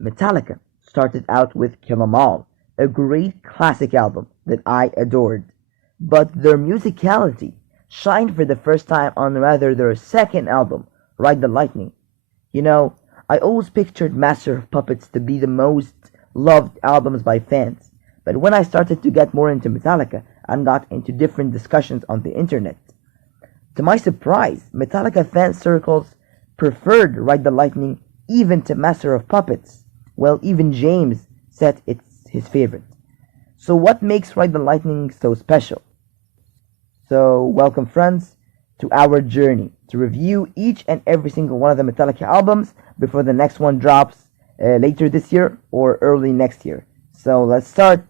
Metallica started out with Kill 'Em All, a great classic album that I adored, but their musicality shined for the first time on rather their second album, Ride the Lightning. You know, I always pictured Master of Puppets to be the most loved albums by fans, but when I started to get more into Metallica and got into different discussions on the internet, to my surprise, Metallica fan circles preferred Ride the Lightning even to Master of Puppets. Well, even James said it's his favorite. So what makes Ride the Lightning so special? So welcome friends to our journey to review each and every single one of the Metallica albums before the next one drops later this year or early next year. So let's start.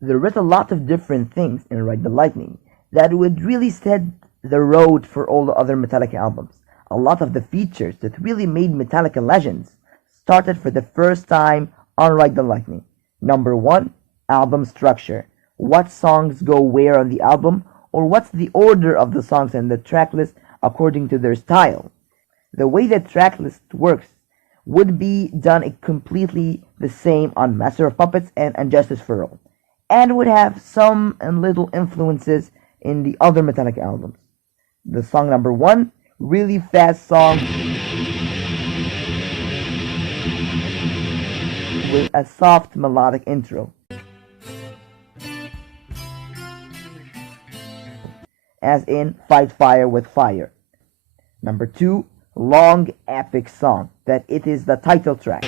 There is a lot of different things in Ride the Lightning that would really set the road for all the other Metallica albums. A lot of the features that really made Metallica legends started for the first time on Ride the Lightning. Number one, album structure. What songs go where on the album, or what's the order of the songs and the track list according to their style. The way the track list works would be done completely the same on Master of Puppets and Justice for All, and would have some and little influences in the other Metallica albums. The song number one, really fast song with a soft melodic intro, as in Fight Fire with Fire. Number two, long epic song that it is the title track.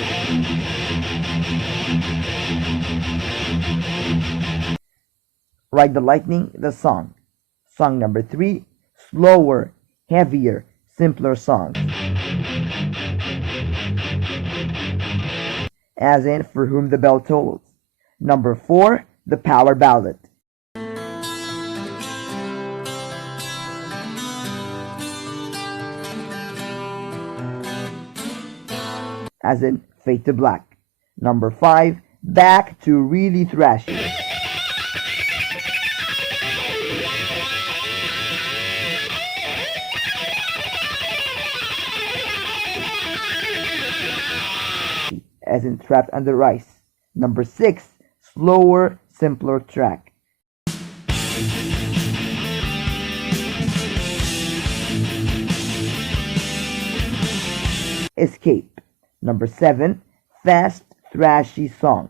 Ride the Lightning, the song. Song number three, slower, heavier, simpler songs, as in For Whom the Bell Tolls. Number four, the power ballad, as in Fade to Black. Number five, back to really thrashy, as in Trapped Under Ice. Number six, slower, simpler track, Escape. Number seven, fast, thrashy song,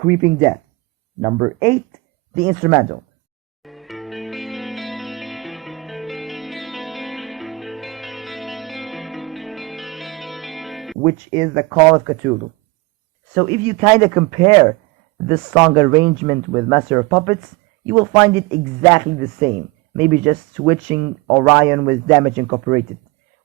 Creeping Death. Number eight, the instrumental, which is the Call of Cthulhu. So if you kind of compare this song arrangement with Master of Puppets, you will find it exactly the same. Maybe just switching Orion with Damage Incorporated,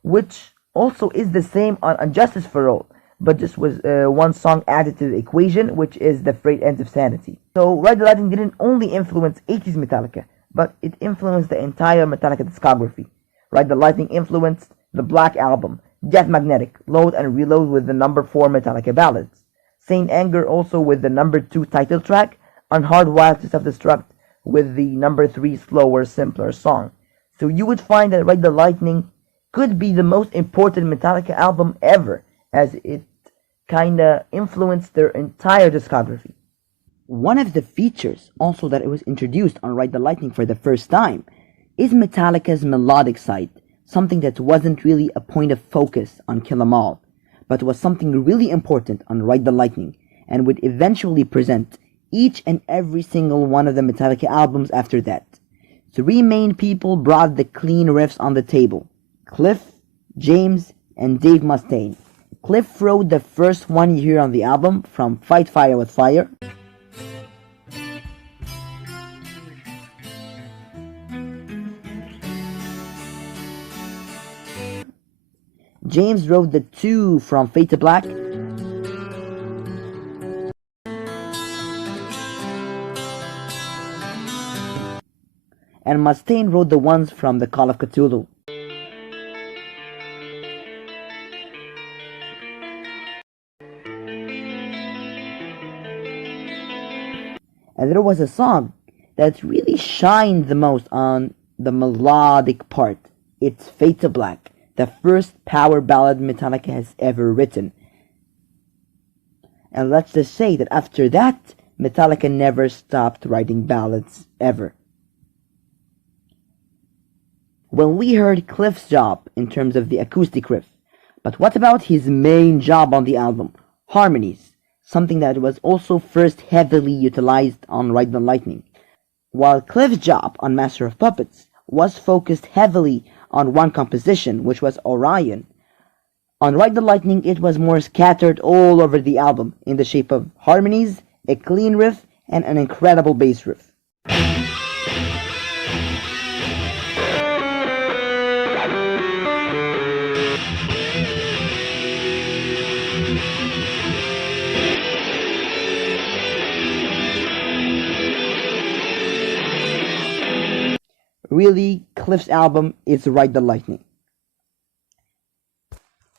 which also is the same on Justice for All, but just with one song added to the equation, which is The Freight Ends of Sanity. So Ride the Lightning didn't only influence 80s Metallica, but it influenced the entire Metallica discography. Ride the Lightning influenced the Black Album, Death Magnetic, Load and Reload with the number 4 Metallica ballads, Saint Anger also with the number 2 title track, and Hardwired to Self-Destruct with the number 3 slower, simpler song. So you would find that Ride the Lightning could be the most important Metallica album ever, as it kinda influenced their entire discography. One of the features also that it was introduced on Ride the Lightning for the first time is Metallica's melodic side, something that wasn't really a point of focus on Kill 'Em All, but was something really important on Ride the Lightning, and would eventually present each and every single one of the Metallica albums after that. Three main people brought the clean riffs on the table: Cliff, James, and Dave Mustaine. Cliff wrote the first one you hear on the album, from Fight Fire with Fire, James wrote the two from Fade to Black, and Mustaine wrote the ones from the Call of Cthulhu. And there was a song that really shined the most on the melodic part. It's Fade to Black. the first power ballad Metallica has ever written. And let's just say that after that, Metallica never stopped writing ballads, ever. Well, we heard Cliff's job in terms of the acoustic riff, but what about his main job on the album, harmonies, something that was also first heavily utilized on Ride the Lightning. While Cliff's job on Master of Puppets was focused heavily on one composition, which was Orion, on Ride the Lightning it was more scattered all over the album in the shape of harmonies, a clean riff, and an incredible bass riff. Really, Cliff's album is Ride the Lightning.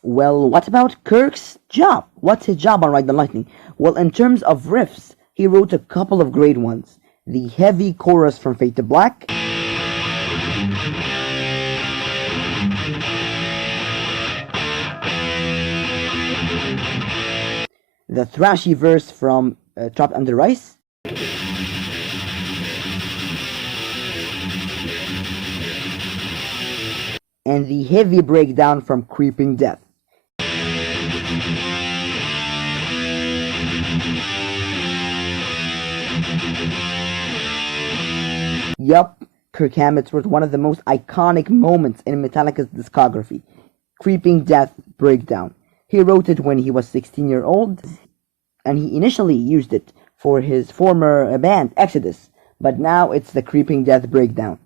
Well, what about Kirk's job? What's his job on Ride the Lightning? Well, in terms of riffs, he wrote a couple of great ones. The heavy chorus from Fade to Black, the thrashy verse from Trapped Under Ice, and the heavy breakdown from Creeping Death. Yup, Kirk Hammett's was one of the most iconic moments in Metallica's discography. Creeping Death breakdown. He wrote it when he was 16 years old, and he initially used it for his former band, Exodus, but now it's the Creeping Death breakdown.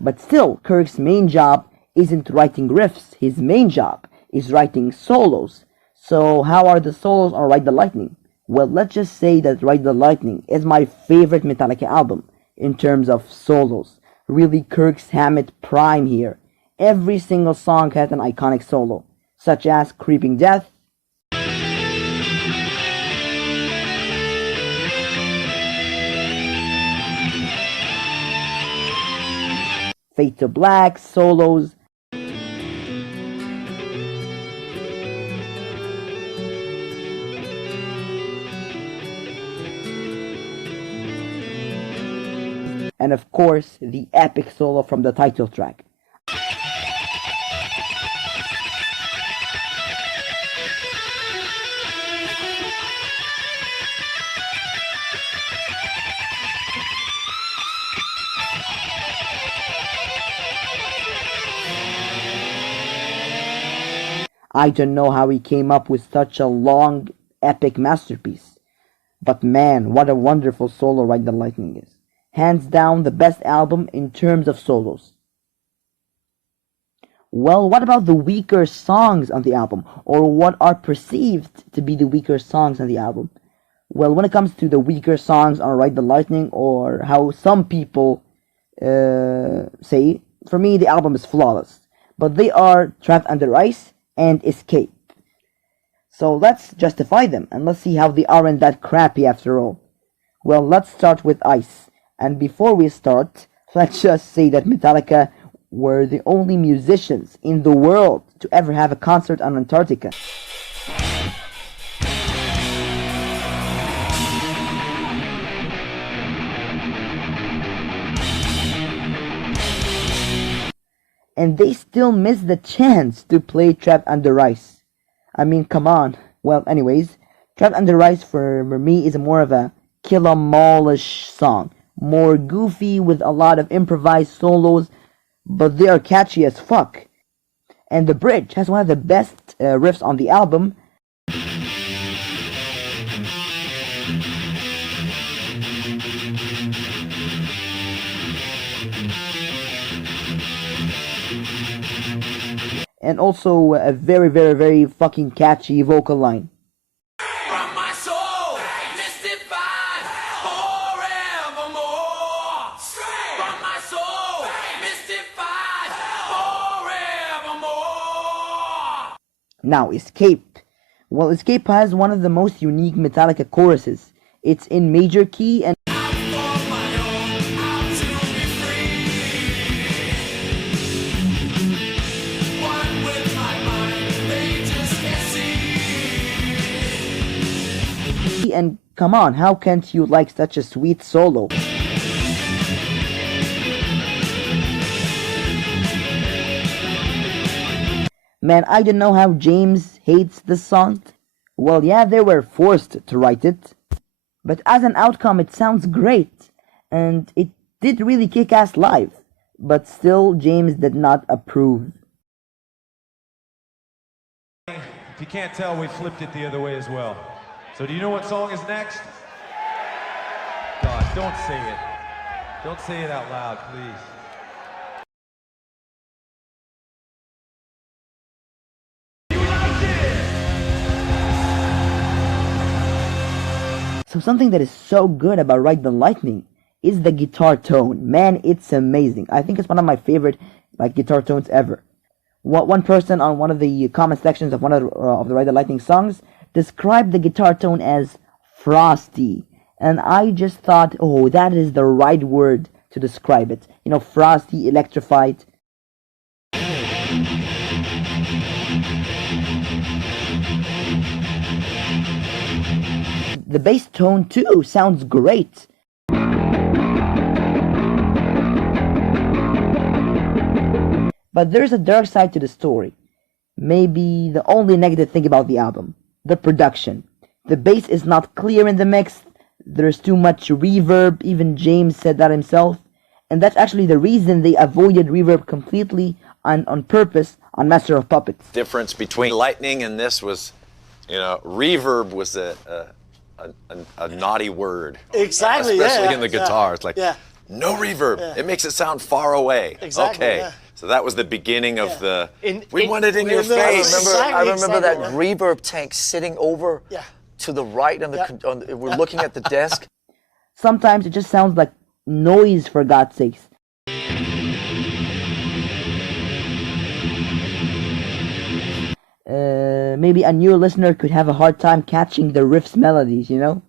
But still, Kirk's main job isn't writing riffs, his main job is writing solos. So how are the solos on Ride the Lightning? Well, let's just say that Ride the Lightning is my favorite Metallica album in terms of solos. Really Kirk's Hammett prime here. Every single song has an iconic solo, such as Creeping Death, Fade to Black, solos, and of course, the epic solo from the title track. I don't know how he came up with such a long, epic masterpiece. But man, what a wonderful solo Ride the Lightning is. Hands down the best album in terms of solos. Well, what about the weaker songs on the album? Or what are perceived to be the weaker songs on the album? Well, when it comes to the weaker songs on Ride the Lightning, or how some people say, for me the album is flawless. But they are Trapped Under Ice and Escape. So let's justify them, and let's see how they aren't that crappy after all. Well, let's start with Ice. And before we start, let's just say that Metallica were the only musicians in the world to ever have a concert on Antarctica. And they still missed the chance to play Trapped Under Ice. I mean, come on. Well, anyways, Trapped Under Ice for me is more of a Kill 'Em All-ish song. More goofy with a lot of improvised solos, but they are catchy as fuck. And the bridge has one of the best riffs on the album. And also a very, very, very fucking catchy vocal line. From my soul, mystified forevermore. From my soul, mystified forevermore. Now, Escape. Well, Escape has one of the most unique Metallica choruses. It's in major key and One way Come on, how can't you like such a sweet solo? Man, I don't know how James hates this song. Well, yeah, they were forced to write it. But as an outcome, it sounds great. And it did really kick ass live. But still, James did not approve. If you can't tell, we flipped it the other way as well. So do you know what song is next? God, don't say it. Don't say it out loud, please. So something that is so good about Ride the Lightning is the guitar tone. Man, it's amazing. I think it's one of my favorite guitar tones ever. One person on one of the comment sections of one of the Ride the Lightning songs described the guitar tone as frosty. And I just thought, oh, that is the right word to describe it. You know, frosty, electrified. The bass tone too sounds great. But there's a dark side to the story. Maybe the only negative thing about the album. The production. The bass is not clear in the mix. There's too much reverb. Even James said that himself. And that's actually the reason they avoided reverb completely on purpose on Master of Puppets. Difference between Lightning and this was, reverb was a naughty word. Exactly, especially in the guitar. It's like, yeah. No reverb. Yeah. It makes it sound far away. Exactly, okay. yeah. So that was the beginning of the, we want it in in your the- face. I remember Exactly, that yeah. reverb tank sitting over Yeah. to the right on the we're looking at the desk. Sometimes it just sounds like noise, for God's sakes. Maybe a new listener could have a hard time catching the riff's melodies, you know?